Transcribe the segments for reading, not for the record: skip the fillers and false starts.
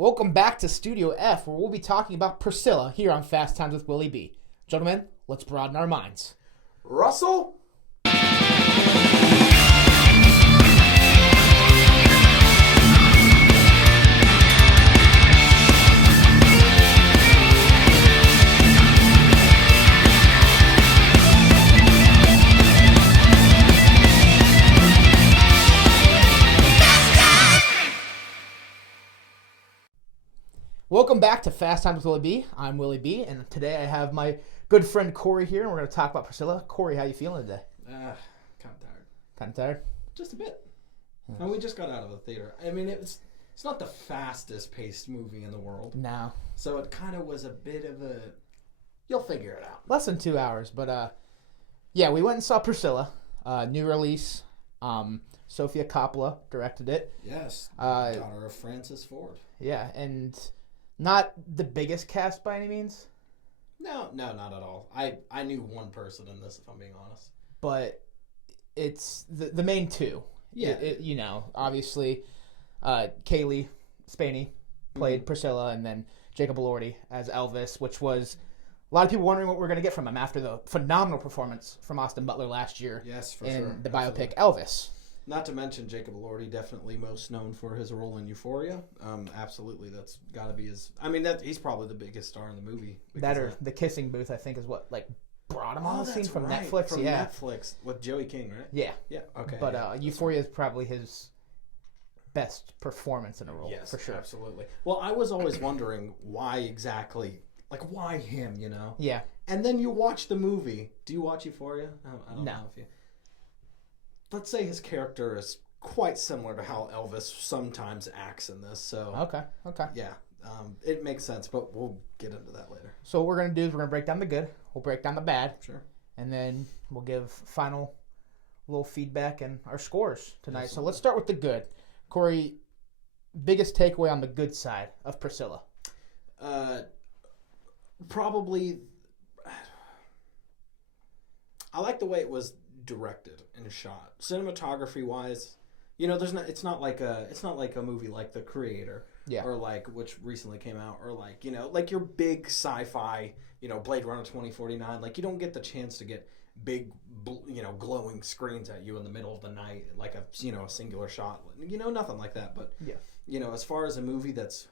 Welcome back to Studio F, where we'll be talking about Priscilla here on Fast Times with Willy B. Gentlemen, let's broaden our minds. Russell? Welcome back to Fast Times with Willy B. I'm Willy B, and today I have my good friend Kory here, and we're going to talk about Priscilla. Kory, how you feeling today? Kind of tired. Kind of tired? Just a bit. And we just got out of the theater. I mean, it's not the fastest paced movie in the world. No. So it kind of was a bit of a... You'll figure it out. Less than 2 hours, but yeah, we went and saw Priscilla, new release. Sofia Coppola directed it. Yes. Daughter of Francis Ford. Yeah, and not the biggest cast by any means. No, not at all. I knew one person in this, if I'm being honest. But it's the main two. Yeah. Obviously, Kaylee Spaney played Priscilla, and then Jacob Elordi as Elvis, which was a lot of people wondering what we're going to get from him after the phenomenal performance from Austin Butler last year. Yes, for in sure. the biopic Elvis. Not to mention Jacob Elordi, definitely most known for his role in Euphoria. Absolutely, that's got to be his... I mean, he's probably the biggest star in the movie. That or the kissing booth, I think, is what brought him on the scene from Netflix. From Netflix with Joey King, right? Yeah. Yeah, okay. But Euphoria is probably his best performance in a role, yes, for sure. Absolutely. Well, I was always wondering why exactly... why him, you know? Yeah. And then you watch the movie. Do you watch Euphoria? I don't No. know if you... Let's say his character is quite similar to how Elvis sometimes acts in this. So Okay. yeah, it makes sense, but we'll get into that later. So what we're going to do is we're going to break down the good, we'll break down the bad, Sure. and then we'll give final little feedback and our scores tonight. Absolutely. So let's start with the good. Kory, biggest takeaway on the good side of Priscilla? Probably, I like the way it was directed and shot. Cinematography wise, it's not like a movie like The Creator, Yeah. or which recently came out, or your big sci-fi, Blade Runner 2049. You don't get the chance to get big, glowing screens at you in the middle of the night, a singular shot. Nothing like that. But Yeah. As far as a movie that's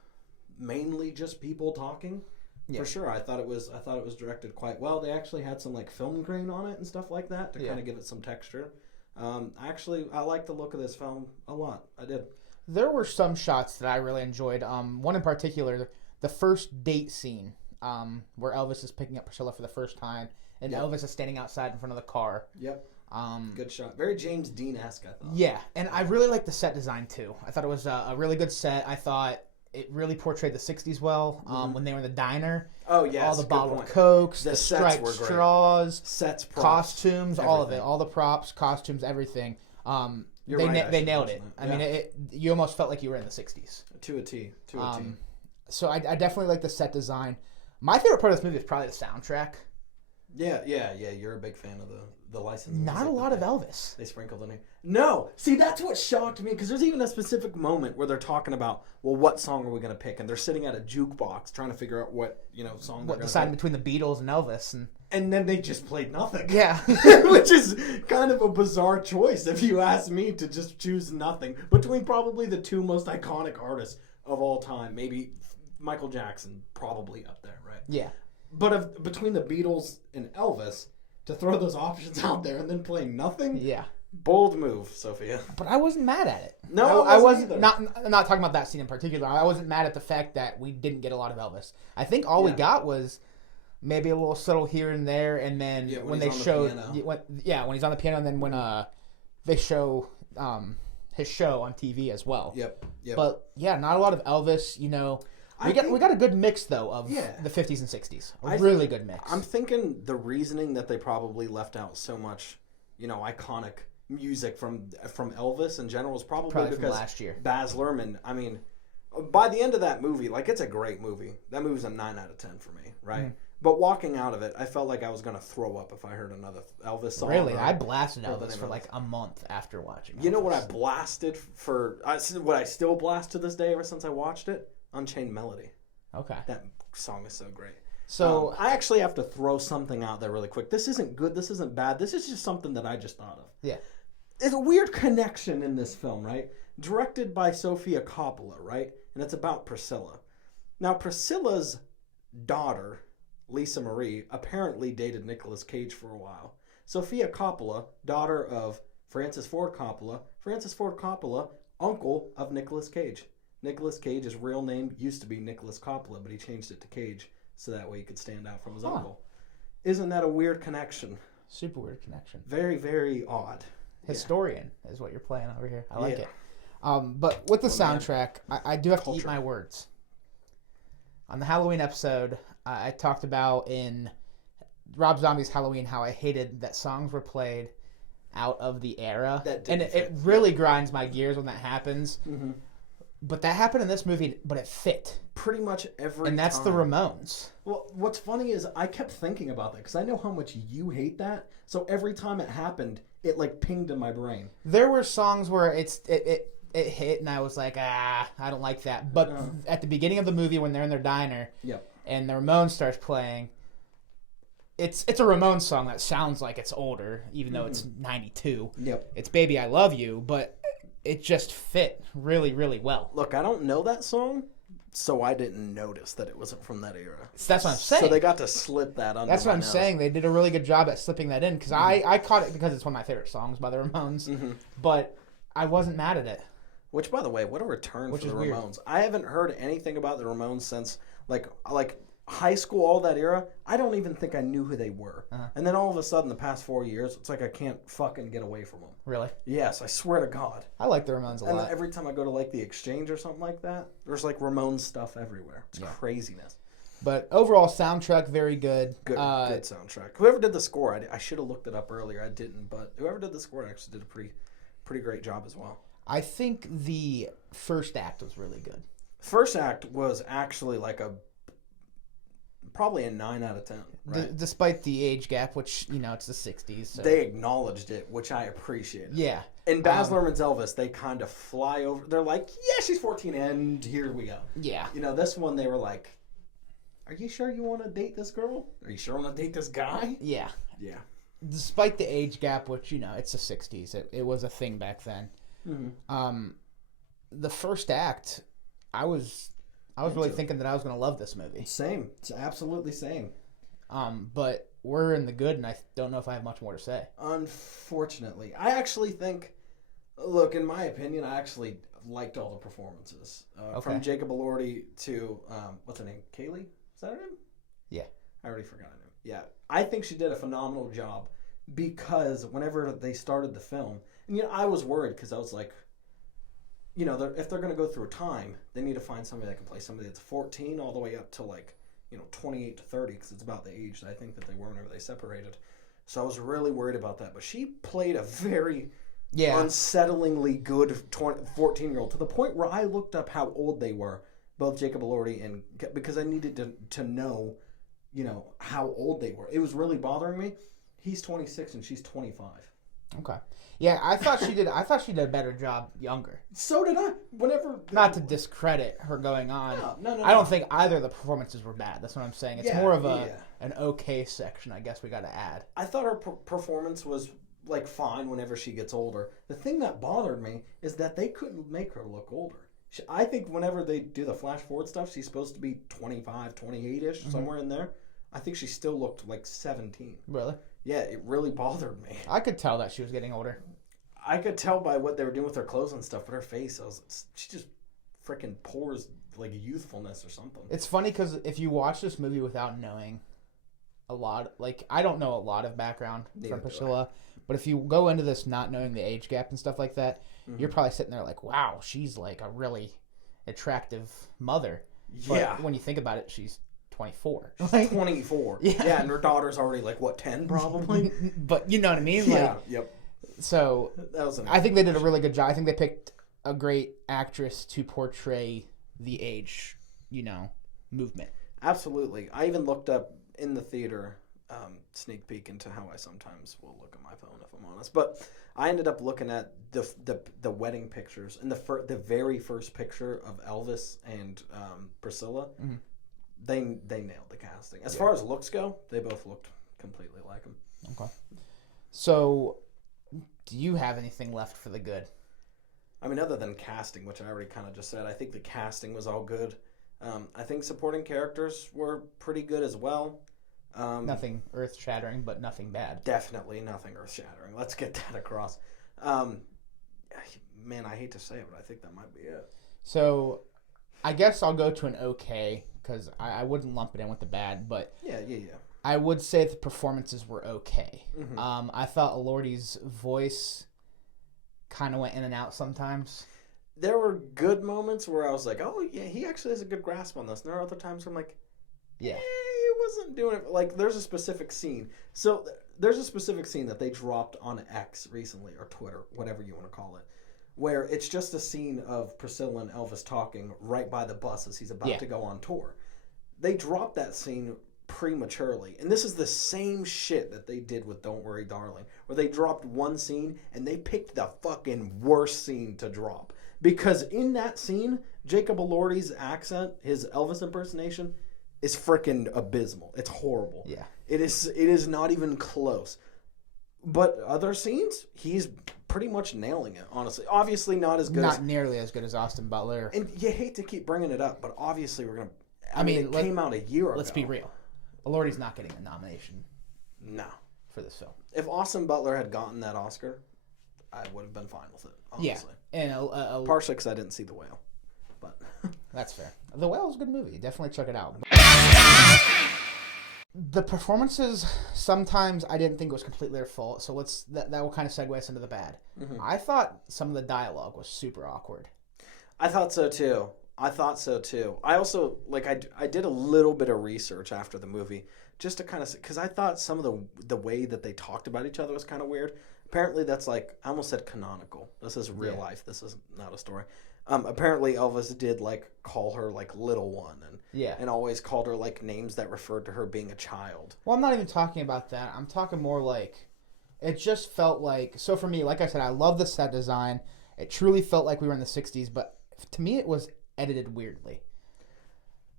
mainly just people talking. Yeah. For sure, I thought it was directed quite well. They actually had some film grain on it and stuff like that to kind of give it some texture. I like the look of this film a lot. I did. There were some shots that I really enjoyed. One in particular, the first date scene, where Elvis is picking up Priscilla for the first time, and Elvis is standing outside in front of the car. Yep. Good shot. Very James Dean-esque, I thought. Yeah, and I really liked the set design too. I thought it was a really good set. I thought it really portrayed the 60s well, when they were in the diner. Oh, yes. All the bottled Cokes, the sets striped were great. Straws, Sets, props, costumes, all of it. everything. All the props, costumes, everything. You're right, They nailed it. mention that. I mean, you almost felt like you were in the 60s. To a T. So I definitely like the set design. My favorite part of this movie is probably the soundtrack. Yeah. You're a big fan of the license. Not a lot of Elvis. They sprinkled in it. No! See, that's what shocked me, because there's even a specific moment where they're talking about, well, what song are we going to pick? And they're sitting at a jukebox trying to figure out what, song they're going to Deciding pick. between the Beatles and Elvis. And then they just played nothing. Yeah. Which is kind of a bizarre choice, if you ask me, to just choose nothing. Between probably the two most iconic artists of all time. Maybe Michael Jackson, probably up there, right? Yeah. But between the Beatles and Elvis, to throw those options out there and then play nothing? Yeah. Bold move, Sophia. But I wasn't mad at it. No, I I wasn't either. not talking about that scene in particular. I wasn't mad at the fact that we didn't get a lot of Elvis. I think all we got was maybe a little subtle here and there, and then when they showed when he's on the piano, and then when they show his show on TV as well. Yep. But yeah, not a lot of Elvis. We got a good mix though of the 50s and 60s. A really good mix. I'm thinking the reasoning that they probably left out so much, iconic music from Elvis in general is probably from because last year. Baz Luhrmann. I mean, by the end of that movie, it's a great movie. That movie's a 9 out of 10 for me, right? Mm. But walking out of it, I felt like I was going to throw up if I heard another Elvis song. Really? I blasted Elvis for a month after watching Elvis. You know what I blasted what I still blast to this day ever since I watched it? Unchained Melody. Okay. That song is so great. So I actually have to throw something out there really quick. This isn't good. This isn't bad. This is just something that I just thought of. Yeah. There's a weird connection in this film, right? Directed by Sofia Coppola, right? And it's about Priscilla. Now, Priscilla's daughter, Lisa Marie, apparently dated Nicolas Cage for a while. Sofia Coppola, daughter of Francis Ford Coppola. Francis Ford Coppola, uncle of Nicolas Cage. Nicolas Cage's real name used to be Nicholas Coppola, but he changed it to Cage so that way he could stand out from his uncle. Isn't that a weird connection? Super weird connection. Very, very odd. Historian is what you're playing over here. I like it. But with the soundtrack, I do have to eat my words. On the Halloween episode, I talked about in Rob Zombie's Halloween how I hated that songs were played out of the era. And it really grinds my gears when that happens. Mm-hmm. But that happened in this movie, but it fit. Pretty much every time. And that's the Ramones. Well, what's funny is I kept thinking about that because I know how much you hate that. So every time it happened, it like pinged in my brain. There were songs where it hit and I was like, I don't like that. But at the beginning of the movie when they're in their diner and the Ramones starts playing, it's a Ramones song that sounds like it's older, even though it's 92. Yep. It's Baby I Love You, but it just fit really, really well. Look, I don't know that song, so I didn't notice that it wasn't from that era. So that's what I'm saying. So they got to slip that under. That's what I'm saying. They did a really good job at slipping that in because I caught it because it's one of my favorite songs by the Ramones. Mm-hmm. But I wasn't mad at it. Which, by the way, what a return for the Ramones. Weird. I haven't heard anything about the Ramones since like high school, all that era. I don't even think I knew who they were. Uh-huh. And then all of a sudden, the past 4 years, it's like I can't fucking get away from them. Really? Yes, I swear to God. I like the Ramones a lot. And every time I go to like the Exchange or something like that, there's like Ramones stuff everywhere. It's craziness. But overall, soundtrack, very good. Good soundtrack. Whoever did the score, I should have looked it up earlier. I didn't, but whoever did the score actually did a pretty great job as well. I think the first act was really good. First act was actually like probably a 9 out of 10. Right? Despite the age gap, which, it's the 60s. So. They acknowledged it, which I appreciated. Yeah. In Baz Luhrmann's Elvis, they kind of fly over. They're like, yeah, she's 14, and here we go. Yeah. This one, they were like, are you sure you want to date this girl? Are you sure you want to date this guy? Yeah. Yeah. Despite the age gap, which, it's the 60s. It was a thing back then. Mm-hmm. The first act, I was really thinking that I was going to love this movie. Same. It's absolutely same. But we're in the good, and I don't know if I have much more to say. Unfortunately. I actually think, look, in my opinion, I actually liked all the performances. From Jacob Elordi to, what's her name? Kaylee? Is that her name? Yeah. I already forgot her name. Yeah. I think she did a phenomenal job because whenever they started the film, and I was worried because I was like, if they're going to go through time, they need to find somebody that can play somebody that's 14 all the way up to 28 to 30 because it's about the age that I think that they were whenever they separated. So I was really worried about that. But she played a very unsettlingly good 14-year-old to the point where I looked up how old they were, both Jacob Elordi and because I needed to know, how old they were. It was really bothering me. He's 26 and she's 25. Okay. Yeah, I thought she did a better job younger. So did I. Not to discredit her going on. No. I don't think either of the performances were bad. That's what I'm saying. It's more of an okay section, I guess we got to add. I thought her performance was fine whenever she gets older. The thing that bothered me is that they couldn't make her look older. I think whenever they do the flash forward stuff, she's supposed to be 25, 28-ish, somewhere in there. I think she still looked like 17. Really? Yeah, it really bothered me. I could tell that she was getting older. I could tell by what they were doing with her clothes and stuff, but her face, she just freaking pours youthfulness or something. It's funny because if you watch this movie without knowing a lot, I don't know a lot of background from Priscilla, but if you go into this not knowing the age gap and stuff like that, you're probably sitting there like, wow, she's like a really attractive mother. But when you think about it, she's 24. She's 24. Yeah, and her daughter's already 10 probably? But you know what I mean? Yep. So I think they did a really good job. I think they picked a great actress to portray the age, movement. Absolutely. I even looked up in the theater sneak peek into how I sometimes will look at my phone, if I'm honest. But I ended up looking at the wedding pictures, and the very first picture of Elvis and Priscilla. Mm-hmm. They nailed the casting. As far as looks go, they both looked completely like him. Okay. So, do you have anything left for the good? I mean, other than casting, which I already kind of just said, I think the casting was all good. I think supporting characters were pretty good as well. Nothing earth-shattering, but nothing bad. Definitely nothing earth-shattering. Let's get that across. Man, I hate to say it, but I think that might be it. So, I guess I'll go to an okay, because I wouldn't lump it in with the bad, but... Yeah. I would say the performances were okay. Mm-hmm. I thought Elordi's voice kind of went in and out sometimes. There were good moments where I was like, oh, yeah, he actually has a good grasp on this. And there are other times where I'm like, yeah, he wasn't doing it. Like, there's a specific scene. So, there's a specific scene that they dropped on X recently, or Twitter, whatever you want to call it, where it's just a scene of Priscilla and Elvis talking right by the bus as he's about to go on tour. They dropped that scene prematurely. And this is the same shit that they did with Don't Worry Darling, where they dropped one scene and they picked the fucking worst scene to drop. Because in that scene, Jacob Elordi's accent, his Elvis impersonation, is freaking abysmal. It's horrible. Yeah. It is not even close. But other scenes, he's pretty much nailing it, honestly. Obviously not as good Not nearly as good as Austin Butler. And you hate to keep bringing it up, but obviously we're going to... I mean, it came out a year ago. Let's be real. Elordi's not getting a nomination. No. For this film. If Austin Butler had gotten that Oscar, I would have been fine with it, honestly. Yeah. And partially because I didn't see The Whale. But that's fair. The Whale is a good movie. Definitely check it out. The performances, sometimes I didn't think it was completely their fault, so that will kind of segue us into the bad. Mm-hmm. I thought some of the dialogue was super awkward. I thought so too. I also, I did a little bit of research after the movie, just to kind of, because I thought some of the way that they talked about each other was kind of weird. Apparently that's I almost said canonical. This is real life. This is not a story. Apparently Elvis did call her little one and always called her names that referred to her being a child. Well, I'm not even talking about that. I'm talking more it just felt so for me, like I said, I love the set design. It truly felt like we were in the 60s, but to me it was edited weirdly.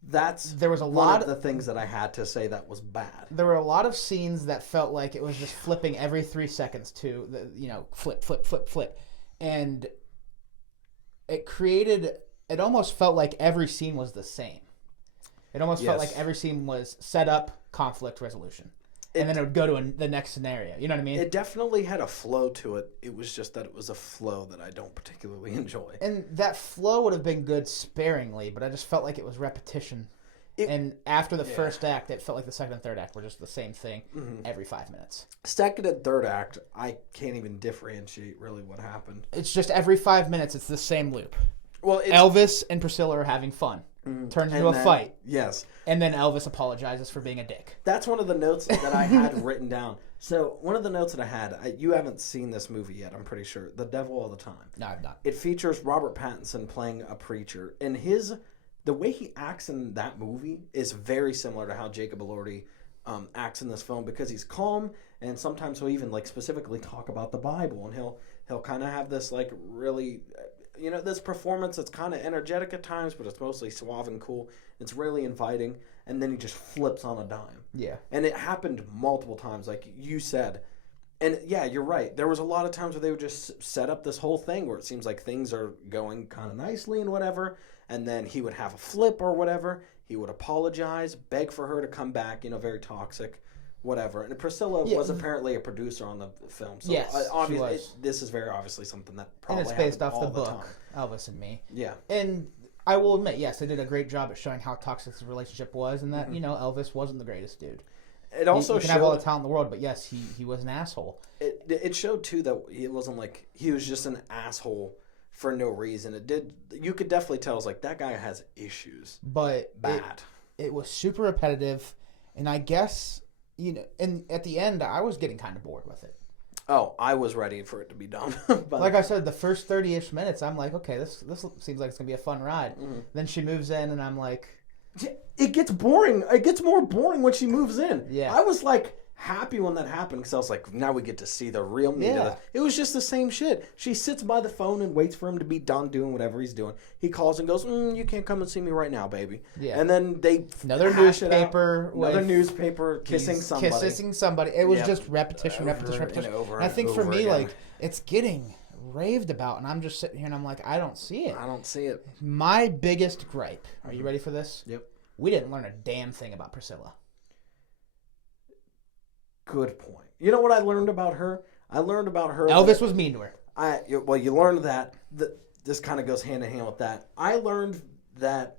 There was one of the things that I had to say that was bad. There were a lot of scenes that felt like it was just flipping every 3 seconds to flip, and it almost felt like every scene was the same. It almost felt like every scene was set up, conflict, resolution. And then it would go to the next scenario. You know what I mean? It definitely had a flow to it. It was just that it was a flow that I don't particularly enjoy. And that flow would have been good sparingly, but I just felt like it was repetition. And after the first act, it felt like the second and third act were just the same thing every 5 minutes. Second and third act, I can't even differentiate really what happened. It's just every 5 minutes, it's the same loop. Well, Elvis and Priscilla are having fun. Turns into a fight. Yes. And then Elvis apologizes for being a dick. That's one of the notes that I had written down. So one of the notes that I had, you haven't seen this movie yet, I'm pretty sure. The Devil All the Time. No, I've not. It features Robert Pattinson playing a preacher. And the way he acts in that movie is very similar to how Jacob Elordi acts in this film, because he's calm, and sometimes he'll even specifically talk about the Bible, and he'll kind of have this really... this performance that's kind of energetic at times, but it's mostly suave and cool. It's really inviting, and then he just flips on a dime. Yeah. And it happened multiple times, like you said. And yeah, you're right. There was a lot of times where they would just set up this whole thing where it seems like things are going kind of nicely and whatever, and then he would have a flip or whatever. He would apologize, beg for her to come back, very toxic. Whatever. And Priscilla was apparently a producer on the film. So yes, obviously, this is very obviously something that probably and it's based off the book, time. Elvis and Me. Yeah. And I will admit, yes, they did a great job at showing how toxic the relationship was, and that, Elvis wasn't the greatest dude. It also he can have all the talent in the world, but yes, he was an asshole. It showed, too, that he wasn't he was just an asshole for no reason. You could definitely tell, that guy has issues. But bad. It was super repetitive, and I guess... and at the end, I was getting kind of bored with it. Oh, I was ready for it to be done. Like I said, the first 30-ish minutes, I'm like, okay, this seems like it's going to be a fun ride. Mm-hmm. Then she moves in, and I'm like... It gets boring. It gets more boring when she moves in. Yeah. I was like, happy when that happened because I was like, now we get to see the real meat of it. It was just the same shit. She sits by the phone and waits for him to be done doing whatever he's doing. He calls and goes, you can't come and see me right now, baby. Yeah. And then they another newspaper kissing somebody. It was just repetition. And I think for me, again. Like, it's getting raved about, and I'm just sitting here and I'm like, I don't see it. My biggest gripe. Are you ready for this? Yep. We didn't learn a damn thing about Priscilla. Good point. You know what I learned about her? Elvis was mean to her. You learned that. This kind of goes hand in hand with that. I learned that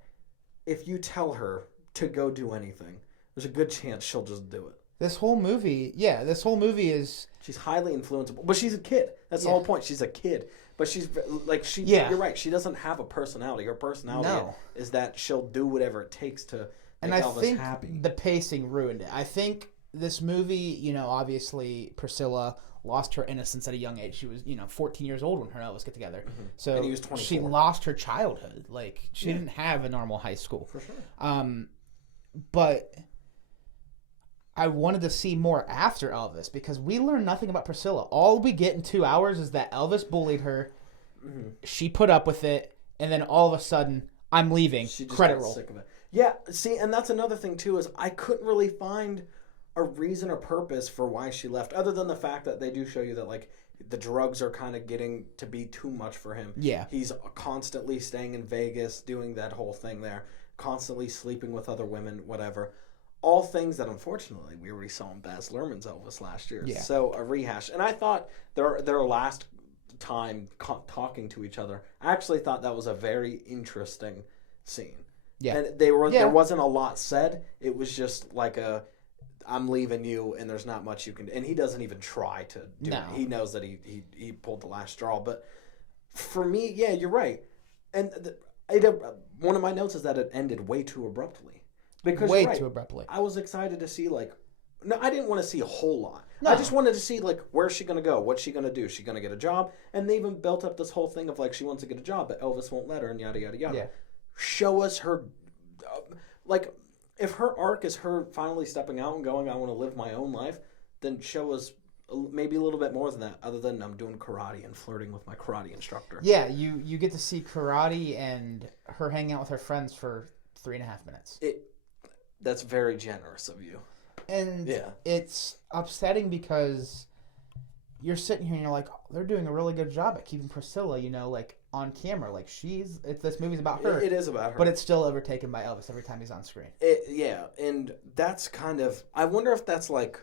if you tell her to go do anything, there's a good chance she'll just do it. This whole movie is... She's highly influenceable. But she's a kid. That's the whole point. She's a kid. But she's like, you're right. She doesn't have a personality. Her personality is that she'll do whatever it takes to make Elvis happy. And I think the pacing ruined it. I think this movie, obviously Priscilla lost her innocence at a young age. She was, 14 years old when her and Elvis get together. Mm-hmm. So and he was 24. She lost her childhood. Like, she didn't have a normal high school. For sure. But I wanted to see more after Elvis because we learned nothing about Priscilla. All we get in 2 hours is that Elvis bullied her. Mm-hmm. She put up with it. And then all of a sudden, I'm leaving. She just Credit got roll. Sick of it. Yeah. See, and that's another thing too, is I couldn't really find a reason or purpose for why she left, other than the fact that they do show you that, like, the drugs are kind of getting to be too much for him. Yeah. He's constantly staying in Vegas, doing that whole thing there, constantly sleeping with other women, whatever. All things that, unfortunately, we already saw in Baz Luhrmann's Elvis last year. Yeah. So, a rehash. And I thought their last time talking to each other, I actually thought that was a very interesting scene. Yeah. And there wasn't a lot said. It was just like I'm leaving you, and there's not much you can do. And he doesn't even try to do it. He knows that he pulled the last straw. But for me, yeah, you're right. And one of my notes is that it ended way too abruptly. Because too abruptly. I was excited to see, like... No, I didn't want to see a whole lot. No. I just wanted to see, like, where's she going to go? What's she going to do? Is she going to get a job? And they even built up this whole thing of, like, she wants to get a job, but Elvis won't let her, and yada, yada, yada. Yeah. Show us her... like... If her arc is her finally stepping out and going, I want to live my own life, then show us maybe a little bit more than that, other than I'm doing karate and flirting with my karate instructor. Yeah, you get to see karate and her hanging out with her friends for 3.5 minutes. That's very generous of you. And it's upsetting because you're sitting here and you're like, they're doing a really good job at keeping Priscilla, like, on camera. Like, this movie's about her. It is about her. But it's still overtaken by Elvis every time he's on screen. And that's kind of... I wonder if that's, like,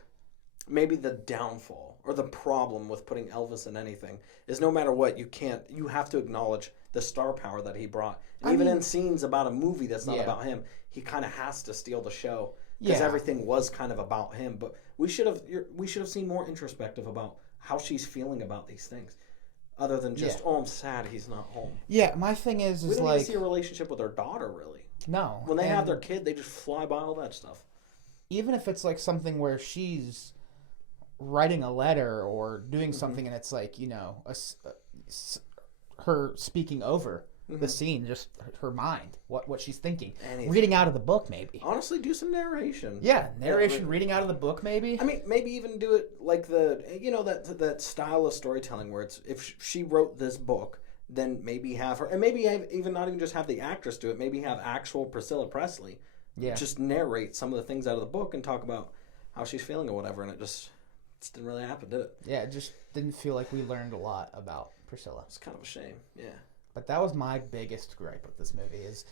maybe the downfall or the problem with putting Elvis in anything is no matter what, you have to acknowledge the star power that he brought. And even in scenes about a movie that's not about him, he kind of has to steal the show because everything was kind of about him. But we should have seen more introspective about how she's feeling about these things. Other than just, I'm sad he's not home. Yeah, my thing is we don't even see a relationship with her daughter, really. No. When they have their kid, they just fly by all that stuff. Even if it's like something where she's writing a letter or doing something and it's like, her speaking over the scene, just her mind, what she's thinking. Anything. Reading out of the book, maybe. Honestly, do some narration. Yeah, narration, reading out of the book, maybe. I mean, maybe even do it like that style of storytelling where it's, if she wrote this book, then maybe have her, and maybe even not even just have the actress do it, maybe have actual Priscilla Presley just narrate some of the things out of the book and talk about how she's feeling or whatever, and it just didn't really happen, did it? Yeah, it just didn't feel like we learned a lot about Priscilla. It's kind of a shame, yeah. But that was my biggest gripe with this movie is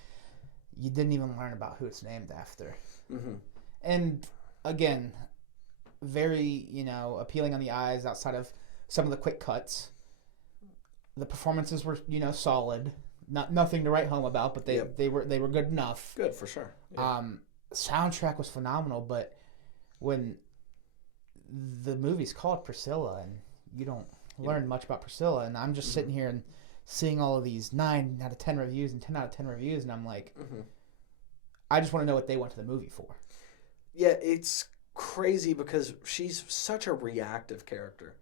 you didn't even learn about who it's named after. Mm-hmm. And, again, very, appealing on the eyes outside of some of the quick cuts. The performances were, solid. Nothing to write home about, but they were good enough. Good, for sure. Yeah. Soundtrack was phenomenal, but when the movie's called Priscilla and you don't learn much about Priscilla, and I'm just sitting here and seeing all of these 9 out of 10 reviews and 10 out of 10 reviews, and I'm like, I just want to know what they went to the movie for. Yeah, it's crazy because she's such a reactive character.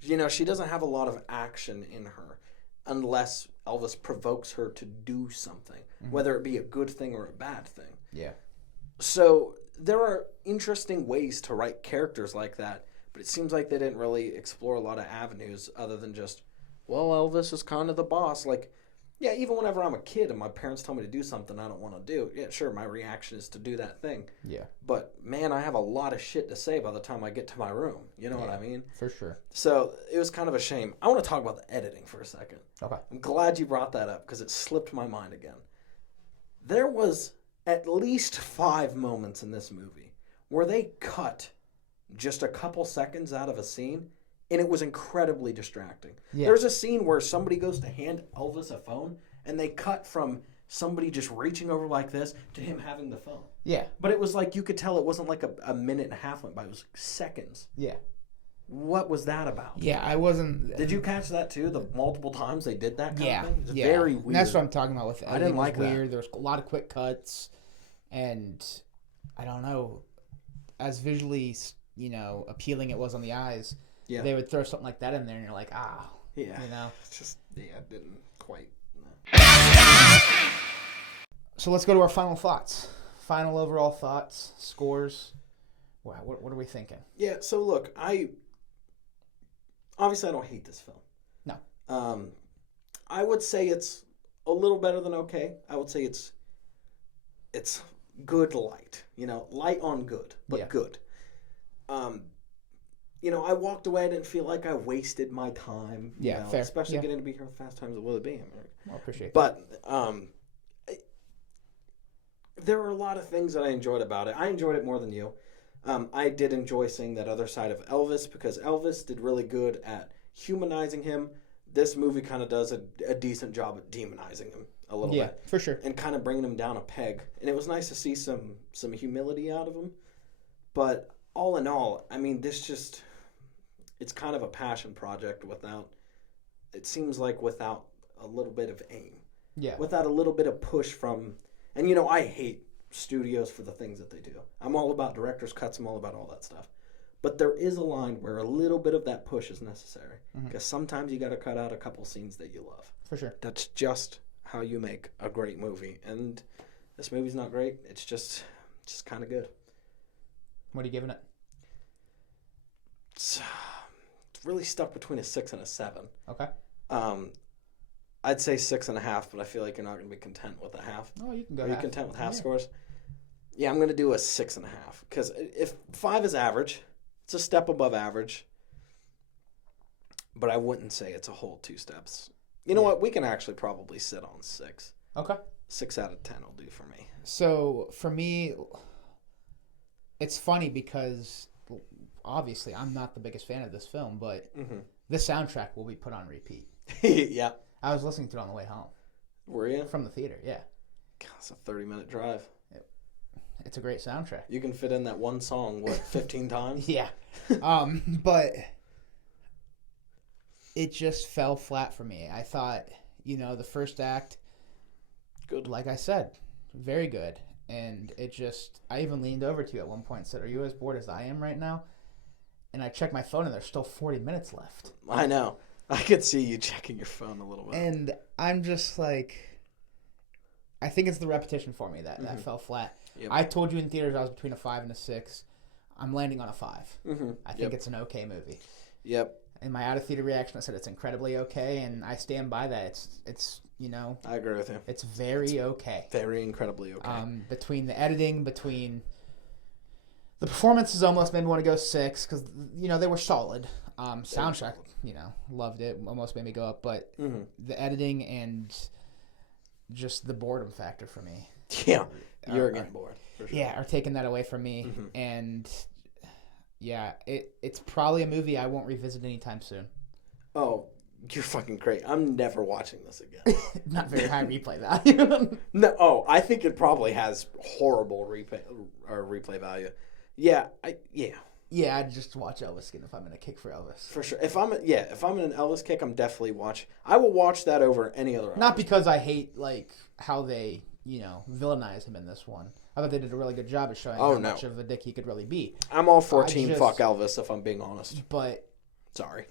She doesn't have a lot of action in her unless Elvis provokes her to do something, whether it be a good thing or a bad thing. Yeah. So there are interesting ways to write characters like that, but it seems like they didn't really explore a lot of avenues other than just, well, Elvis is kind of the boss. Like, yeah, even whenever I'm a kid and my parents tell me to do something I don't want to do, yeah, sure, my reaction is to do that thing. Yeah. But, man, I have a lot of shit to say by the time I get to my room. You know what I mean? For sure. So it was kind of a shame. I want to talk about the editing for a second. Okay. I'm glad you brought that up because it slipped my mind again. There was at least 5 moments in this movie where they cut just a couple seconds out of a scene, and it was incredibly distracting. Yeah. There's a scene where somebody goes to hand Elvis a phone, and they cut from somebody just reaching over like this to him having the phone. Yeah. But it was like, you could tell it wasn't like a minute and a half went by. It was seconds. Yeah. What was that about? Yeah, I wasn't... Did you catch that too? The multiple times they did that kind of thing? It's yeah. very weird. And that's what I'm talking about with editing. I didn't like that. Weird. There was a lot of quick cuts, and I don't know, as visually, appealing it was on the eyes, they would throw something like that in there, and you're like, yeah, It's just, it didn't quite. So let's go to our final thoughts. Final overall thoughts, scores. Wow, what are we thinking? Yeah, so look, obviously I don't hate this film. No. I would say it's a little better than okay. I would say it's good light. Light on good, but good. I walked away. I didn't feel like I wasted my time. Fair. Especially getting to be here with Fast Times at Willy B. I appreciate that. But there were a lot of things that I enjoyed about it. I enjoyed it more than you. I did enjoy seeing that other side of Elvis because Elvis did really good at humanizing him. This movie kind of does a decent job at demonizing him a little bit. Yeah, for sure. And kind of bringing him down a peg. And it was nice to see some humility out of him. But all in all, I mean, it's kind of a passion project without a little bit of aim. Yeah. Without a little bit of push from, and I hate studios for the things that they do. I'm all about director's cuts. I'm all about all that stuff. But there is a line where a little bit of that push is necessary. Because sometimes you got to cut out a couple scenes that you love. For sure. That's just how you make a great movie. And this movie's not great. It's just kind of good. What are you giving it? It's really stuck between a 6 and a 7. Okay. I'd say 6.5, but I feel like you're not going to be content with a half. Oh, you can go. Are you content with half scores? Yeah, I'm going to do a 6.5 because if 5 is average, it's a step above average. But I wouldn't say it's a whole 2 steps. You know what? We can actually probably sit on 6. Okay. 6 out of 10 will do for me. So for me, it's funny because obviously I'm not the biggest fan of this film, but the soundtrack will be put on repeat. Yeah. I was listening to it on the way home. Were you? From the theater, yeah. God, it's a 30-minute drive. It's a great soundtrack. You can fit in that one song, 15 times? Yeah. But it just fell flat for me. I thought, the first act, good. Like I said, very good. And I even leaned over to you at one point and said, are you as bored as I am right now? And I checked my phone and there's still 40 minutes left. I know. I could see you checking your phone a little bit. And I'm just like, I think it's the repetition for me that fell flat. Yep. I told you in theaters I was between a 5 and a 6. I'm landing on a 5. I think it's an okay movie. Yep. In my out-of-theater reaction, I said it's incredibly okay, and I stand by that. It's I agree with you. It's very okay. Very incredibly okay. Between the editing, between the performances, almost made me want to go 6 because they were solid. Soundtrack, loved it. Almost made me go up, but the editing and just the boredom factor for me. Yeah, you're getting bored. For sure. Yeah, are taking that away from me, and yeah, it's probably a movie I won't revisit anytime soon. Oh, you're fucking great. I'm never watching this again. Not very high replay value. No, I think it probably has horrible replay value. Yeah. Yeah, I'd just watch Elvis again if I'm in a kick for Elvis. For sure. If I'm in an Elvis kick, I'm definitely I will watch that over any other Elvis. Not because I hate how they, villainize him in this one. I thought they did a really good job of showing how much of a dick he could really be. I'm all for Team Fuck Elvis if I'm being honest. But sorry.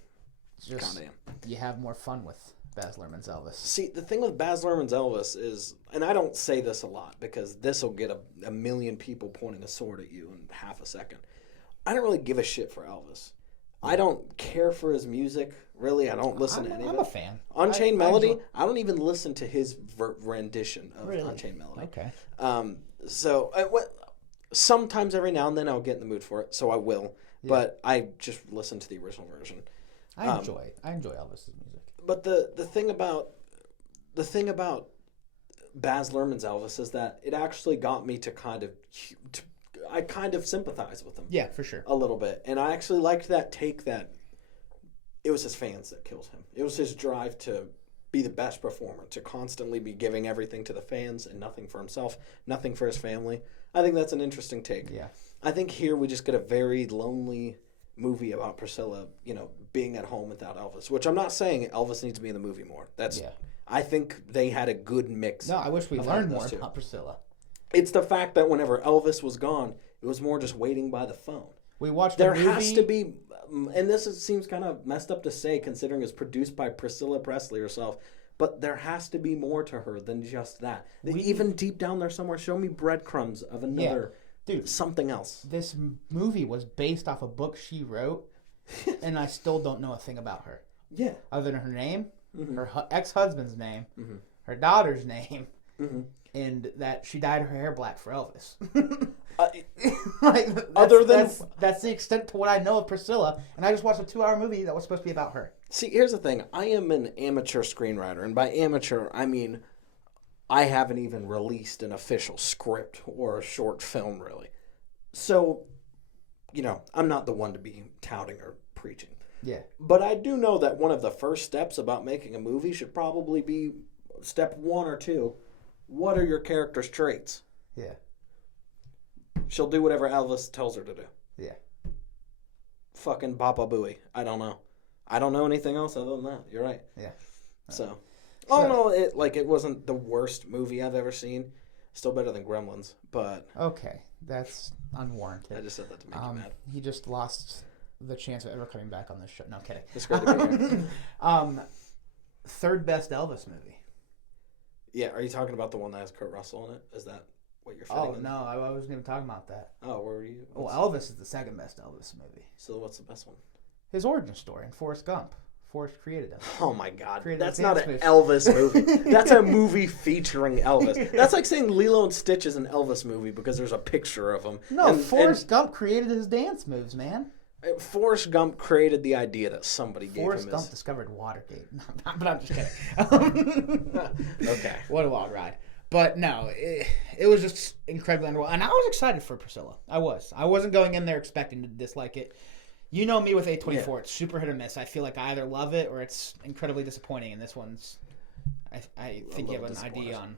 Just you have more fun with Baz Luhrmann's Elvis. See, the thing with Baz Luhrmann's Elvis is, and I don't say this a lot because this will get a million people pointing a sword at you in half a second. I don't really give a shit for Elvis. I don't care for his music, really. I don't listen to any of it. I'm a fan. Unchained Melody, I don't even listen to his rendition of Unchained Melody. Okay. Sometimes every now and then I'll get in the mood for it, so I will. Yeah. But I just listen to the original version. I enjoy Elvis's music. But the thing about Baz Luhrmann's Elvis is that it actually got me to I kind of sympathize with him. Yeah, for sure. A little bit. And I actually liked that take that it was his fans that killed him. It was his drive to be the best performer, to constantly be giving everything to the fans and nothing for himself, nothing for his family. I think that's an interesting take. Yeah. I think here we just get a very lonely movie about Priscilla, being at home without Elvis, which I'm not saying Elvis needs to be in the movie more. I think they had a good mix. No, I wish we learned more about Priscilla. It's the fact that whenever Elvis was gone, it was more just waiting by the phone. We watched the movie. There has to be, and seems kind of messed up to say considering it's produced by Priscilla Presley herself, but there has to be more to her than just that. Even deep down there somewhere, show me breadcrumbs of another, something else. This movie was based off a book she wrote, and I still don't know a thing about her. Yeah. Other than her name, her ex-husband's name, her daughter's name, and that she dyed her hair black for Elvis. That's the extent to what I know of Priscilla, and I just watched a 2-hour movie that was supposed to be about her. See, here's the thing. I am an amateur screenwriter, and by amateur, I mean I haven't even released an official script or a short film, really. So, I'm not the one to be touting or preaching. Yeah. But I do know that one of the first steps about making a movie should probably be step 1 or 2. What are your character's traits? Yeah. She'll do whatever Elvis tells her to do. Yeah. Fucking Baba Booey. I don't know. I don't know anything else other than that. You're right. Yeah. So no, it wasn't the worst movie I've ever seen. Still better than Gremlins, but okay, that's unwarranted. I just said that to make you mad. He just lost the chance of ever coming back on this show. No, I'm kidding. It's great to be here. Third best Elvis movie. Yeah, are you talking about the one that has Kurt Russell in it? Is that what you're fitting in? No, I wasn't even talking about that. Oh, where were you? Elvis is the second best Elvis movie. So what's the best one? His origin story in Forrest Gump. Forrest created him. Oh my God, that's not an Elvis movie. That's a movie featuring Elvis. That's like saying Lilo and Stitch is an Elvis movie because there's a picture of him. No, Forrest Gump created his dance moves, man. Forrest Gump created the idea that somebody gave him. Forrest Gump discovered Watergate. But I'm just kidding. Okay. What a wild ride. But no, it was just incredibly underwhelming. And I was excited for Priscilla. I wasn't going in there expecting to dislike it. You know me with A24. Yeah. It's super hit or miss. I feel like I either love it or it's incredibly disappointing. And this one's, I think you have an idea on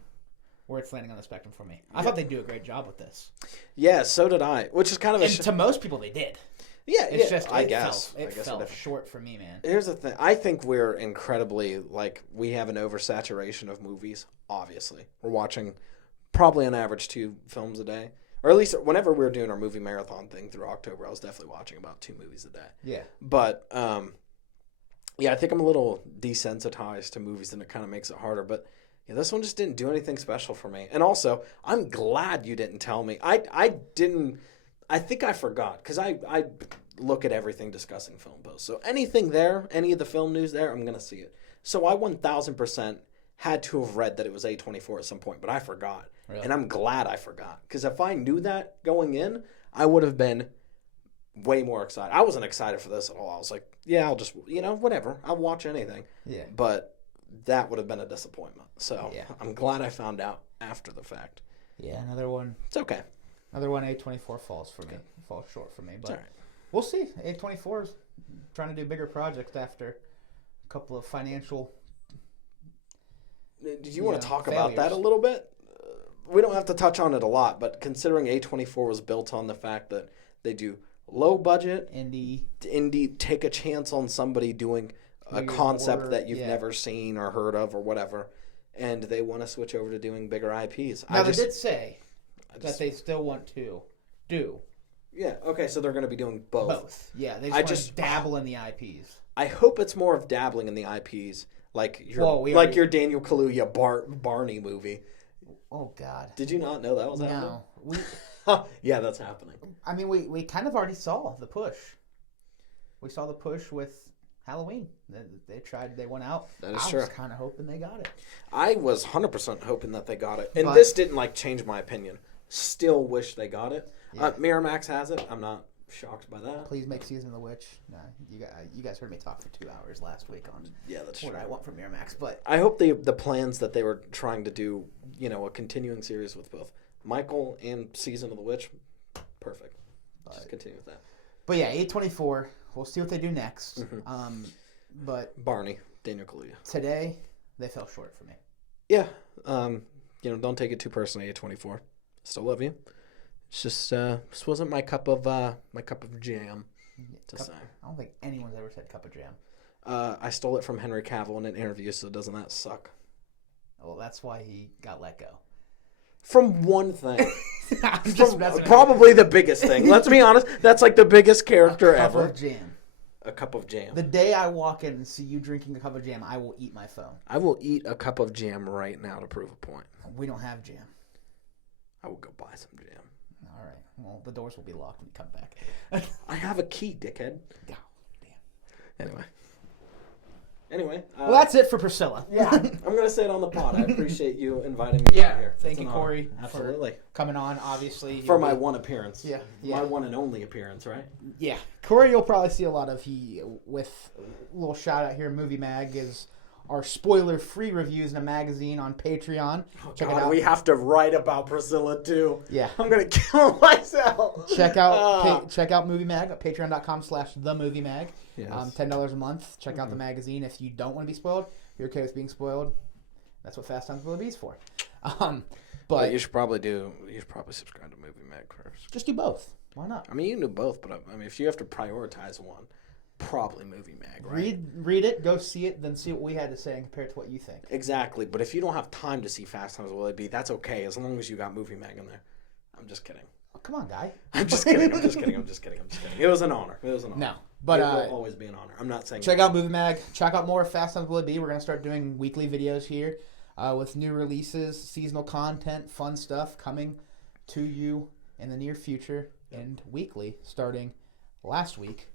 where it's landing on the spectrum for me. I thought they'd do a great job with this. Yeah, so did I. Which is kind of to most people they did. Yeah, it's just I guess it fell short for me, man. Here's the thing. I think we're incredibly we have an oversaturation of movies. Obviously, we're watching probably on average 2 films a day. Or at least whenever we were doing our movie marathon thing through October, I was definitely watching about 2 movies a day. Yeah. But, I think I'm a little desensitized to movies, and it kind of makes it harder. But yeah, this one just didn't do anything special for me. And also, I'm glad you didn't tell me. I think I forgot, because I look at everything discussing film posts. So anything there, any of the film news there, I'm going to see it. So I 1,000% had to have read that it was A24 at some point, but I forgot. Really? And I'm glad I forgot. Because if I knew that going in, I would have been way more excited. I wasn't excited for this at all. I was like, yeah, I'll just, whatever. I'll watch anything. Yeah. But that would have been a disappointment. So yeah. I'm glad I found out after the fact. Yeah, another one. It's okay. Another one, A24 falls for me. Falls short for me. But all right. We'll see. A24 is trying to do bigger projects after a couple of financial Did you want to talk about that a little bit? We don't have to touch on it a lot, but considering A24 was built on the fact that they do low budget, indie, take a chance on somebody doing a concept that you've never seen or heard of or whatever, and they want to switch over to doing bigger IPs. Now, they did say that they still want to do. Yeah, okay, so they're going to be doing both. Yeah, they just want to dabble in the IPs. I hope it's more of dabbling in the IPs. Like your Daniel Kaluuya Barney movie. Oh, God. Did you not know that was happening? No. Yeah, that's happening. I mean, we kind of already saw the push. We saw the push with Halloween. They went out. That is true. I was kind of hoping they got it. I was 100% hoping that they got it. And this didn't, change my opinion. Still wish they got it. Yeah. Miramax has it. I'm not shocked by that. Please make Season of the Witch. No, you guys heard me talk for 2 hours last week on that's what true. I want from Miramax. But I hope the plans that they were trying to do, a continuing series with both Michael and Season of the Witch, perfect. Just continue with that. But yeah, A24. We'll see what they do next. Mm-hmm. But Barney, Daniel Kaluuya. Today, they fell short for me. Yeah. Don't take it too personally, A24. Still love you. It's just this wasn't my cup of jam to say. I don't think anyone's ever said cup of jam. I stole it from Henry Cavill in an interview, so doesn't that suck? Well, that's why he got let go. From one thing. Probably the biggest thing. Let's be honest. That's like the biggest character ever. A cup of jam. A cup of jam. The day I walk in and see you drinking a cup of jam, I will eat my phone. I will eat a cup of jam right now to prove a point. We don't have jam. I will go buy some jam. All right. Well, the doors will be locked when you come back. I have a key, dickhead. Oh, damn. Anyway. Well, that's it for Priscilla. Yeah. I'm going to say it on the pod. I appreciate you inviting me on here. Thank you, Kory. Absolutely. For coming on, obviously. For my one appearance. Yeah. My one and only appearance, right? Yeah. Kory, you'll probably see a lot of. With a little shout out here, Movie Mag is our spoiler-free reviews in a magazine on Patreon. Check it out. We have to write about Priscilla, too. Yeah. I'm going to kill myself. Check out Movie Mag at patreon.com/themoviemag. Yes. $10 a month. Check out the magazine if you don't want to be spoiled. If you're okay with being spoiled, that's what Fast Times at Willy is for. But you should probably subscribe to Movie Mag first. Just do both. Why not? I mean, you can do both, but if you have to prioritize one, probably Movie Mag, right? Read it, go see it, then see what we had to say and compare it to what you think. Exactly, but if you don't have time to see Fast Times at Willy, that's okay as long as you got Movie Mag in there. I'm just kidding. Oh, come on, guy. I'm just kidding. It was an honor. No. But it will always be an honor. I'm not saying. Check out Movie Mag. Check out more of Fast Times at Willy. We're going to start doing weekly videos here with new releases, seasonal content, fun stuff coming to you in the near future and weekly starting last week.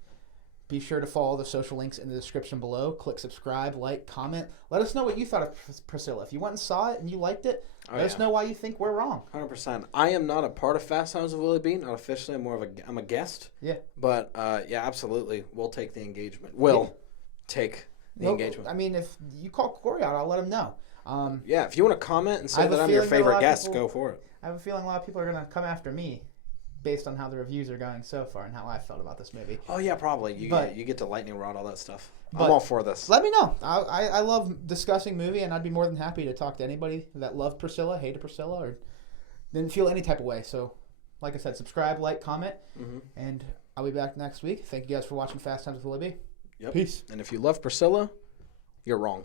Be sure to follow the social links in the description below. Click subscribe, like, comment. Let us know what you thought of Priscilla. If you went and saw it and you liked it, let us know why you think we're wrong. 100%. I am not a part of Fast Times of Willy B. Not officially. I'm a guest. Yeah. But absolutely. We'll take the engagement. Take the engagement. I mean, if you call Kory out, I'll let him know. If you want to comment and say that I'm your favorite guest, go for it. I have a feeling a lot of people are going to come after me based on how the reviews are going so far and how I felt about this movie. Oh, yeah, probably. You get to lightning rod, all that stuff. I'm all for this. Let me know. I love discussing movie, and I'd be more than happy to talk to anybody that loved Priscilla, hated Priscilla, or didn't feel any type of way. So, like I said, subscribe, like, comment, and I'll be back next week. Thank you guys for watching Fast Times with Willy B. Yep. Peace. And if you love Priscilla, you're wrong.